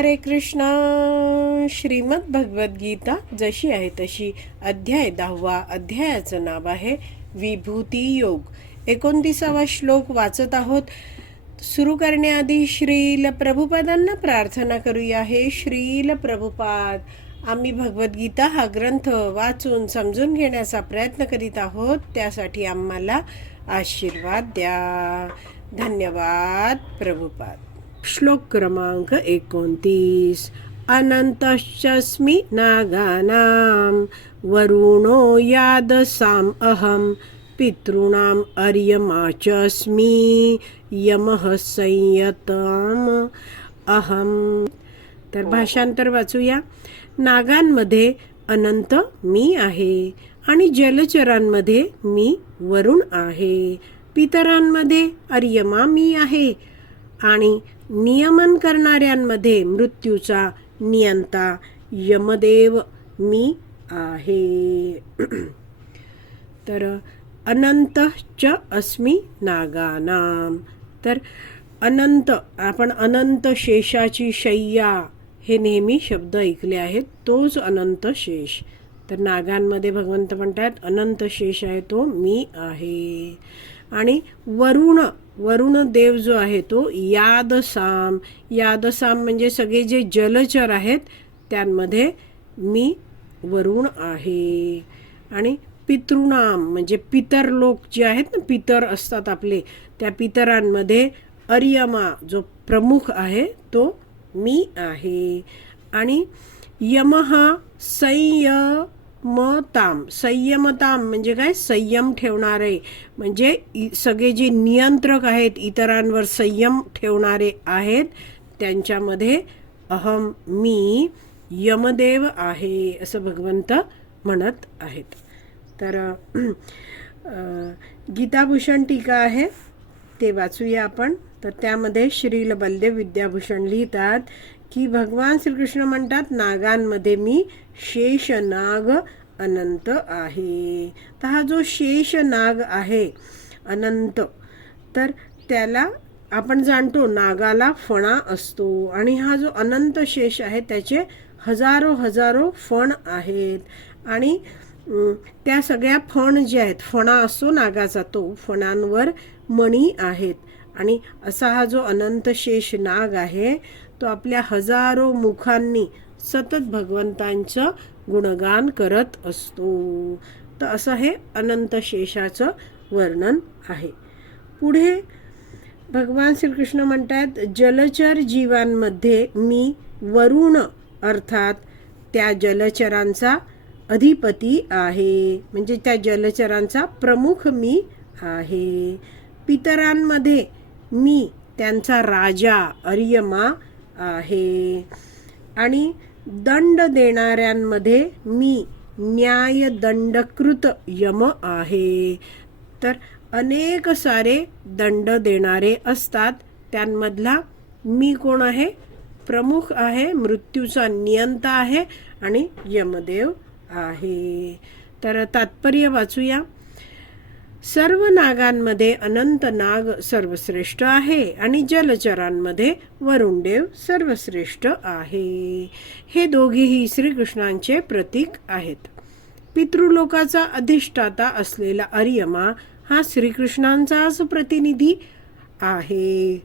हरे कृष्ण श्रीमद भगवद्गीता जशी आहे तशी अध्याय दहावा अध्यायाचं नाव आहे विभूती योग. एकोणतीसावा श्लोक वाचत आहोत. सुरू करण्याआधी श्रील प्रभुपादांना प्रार्थना करूया. हे श्रील प्रभुपाद आम्ही भगवद्गीता हा ग्रंथ वाचून समजून घेण्याचा प्रयत्न करीत आहोत. त्यासाठी आम्हाला आशीर्वाद द्या. धन्यवाद प्रभुपाद. श्लोक क्रमांक एकोणतीस. अनंतश्चस्मि नागानां वरुणो यादसाम् अहं पितॄणाम् अर्यमाचस्मि यमः संयताम अहम. तर भाषांतर वाचूया. नागांमध्ये अनंत मी आहे आणि जलचरांमध्ये मी वरुण आहे. पितरांमध्ये अर्यमा मी आहे आणि नियमन करणाऱ्यांमध्ये मृत्यूचा नियंता यमदेव मी आहे. तर अनंत च अस्मी नागानाम. तर अनंत आपण अनंत शेषाची शय्या हे नेहमी शब्द ऐकले आहेत तोच अनंत शेष. तर नागांमध्ये भगवंत म्हणतात अनंत शेष आहे तो मी आहे. आणि वरुण वरुण देव जो आहे तो यादसाम. यादसाम म्हणजे सगळे जे जलचर आहेत त्यांमध्ये मी वरुण आहे. आणि पितृणाम म्हणजे पितर लोक जे आहेत ना पितर असतात आपले त्या पितरांमध्ये अर्यमा जो प्रमुख आहे तो मी आहे. आणि यमहा संयमताम संयमताम म्हणजे काय? संयम ठेवणारे. म्हणजे इ सगळे जे नियंत्रक आहेत इतरांवर संयम ठेवणारे आहेत त्यांच्यामध्ये अहम मी यमदेव आहे असं भगवंत म्हणत आहेत. तर गीताभूषण टीका आहे ते वाचूया आपण. तर त्यामध्ये श्रील बलदेव विद्याभूषण लिहितात की भगवान श्रीकृष्ण म्हणतात नागांमध्ये मी शेष नाग अनंत आहे. तर हा जो शेष नाग आहे अनंत तर त्याला आपण जाणतो नागाला फणा असतो. आणि हा जो अनंत शेष आहे त्याचे हजारो हजारो फण आहेत. आणि त्या सगळ्या फण जे आहेत फणा असतो नागाचा तो फणांवर मणी आहेत. आणि असा हा जो अनंत शेष नाग आहे तो आपल्या हजारो मुखांनी सतत भगवंतांचं गुणगान करत असतो. तर असं हे अनंत शेषाचं वर्णन आहे. पुढे भगवान श्रीकृष्ण म्हणतात जलचर जीवांमध्ये मी वरुण अर्थात त्या जलचरांचा अधिपती आहे. म्हणजे त्या जलचरांचा प्रमुख मी आहे. पितरांमध्ये मी त्यांचा राजा अर्यमा आहे. आणि दंड देणाऱ्यांमध्ये मी न्यायदंडकृत यम आहे. तर अनेक सारे दंड देणारे असतात. त्यांमधला मी कोण आहे? प्रमुख आहे मृत्यूचा नियंता आहे आणि यमदेव आहे. तर तात्पर्य वाचूया. सर्व नागांमध्ये अनंत नाग सर्वश्रेष्ठ आहे आणि जलचरांमध्ये वरुणदेव सर्वश्रेष्ठ आहे. हे दोघेही श्रीकृष्णांचे प्रतीक आहेत. पितृलोकाचा अधिष्ठाता असलेला अर्यमा हा श्रीकृष्णांचाच प्रतिनिधी आहे.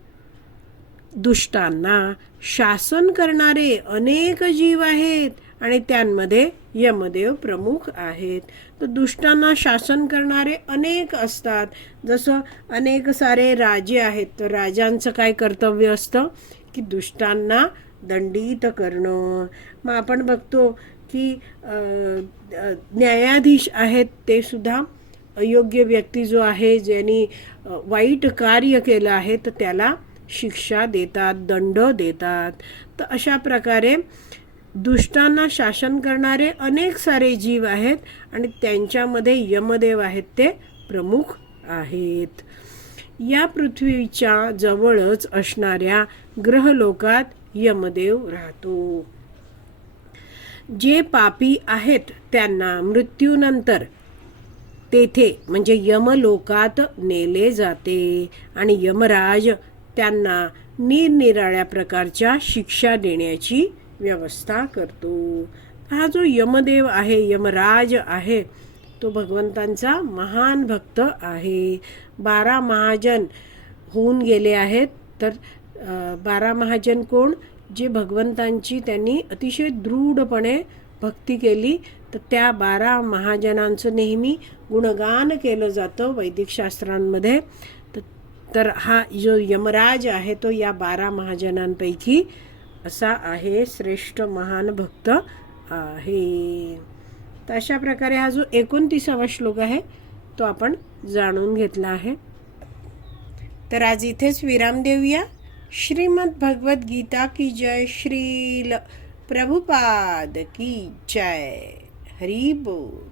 दुष्टांना शासन करणारे अनेक जीव आहेत. आणि त्यांमध्ये यमदेव प्रमुख आहेत. तर दुष्टांना शासन करणारे अनेक असतात. जसं अनेक सारे राजे आहेत तर राजांचं काय कर्तव्य असतं? की दुष्टांना दंडित करणं. मग आपण बघतो की न्यायाधीश आहेत ते सुद्धा अयोग्य व्यक्ती जो आहे ज्यांनी वाईट कार्य केलं आहे तर त्याला शिक्षा देतात दंड देतात. तर अशा प्रकारे दुष्टांना शासन करणारे अनेक सारे जीव आहेत आणि त्यांच्यामध्ये यमदेव आहेत ते प्रमुख आहेत. या पृथ्वीच्या जवळच असणाऱ्या ग्रहलोकात यमदेव राहतो. जे पापी आहेत त्यांना मृत्यूनंतर तेथे म्हणजे यमलोकात नेले जाते आणि यमराज त्यांना निरनिराळ्या प्रकारच्या शिक्षा देण्याची व्यवस्था करतो. हा जो यमदेव आहे यमराज आहे तो भगवंतांचा महान भक्त आहे. बारा महाजन होऊन गेले आहेत तर बारा महाजन कोण? जे भगवंतांची त्यांनी अतिशय दृढपणे भक्ती केली तर त्या बारा महाजनांचं नेहमी गुणगान केलं जातं वैदिक शास्त्रांमध्ये. तर तर हा जो यमराज आहे तो या बारा महाजनांपैकी असा आहे श्रेष्ठ महान भक्त आहे. तर अशा प्रकारे हा जो एकोणतीसावा श्लोक आहे तो आपण जाणून घेतला आहे. तर आज इथेच विराम देऊया. श्रीमद भगवत गीता की जय श्रील. प्रभुपाद की जय. हरी बोल.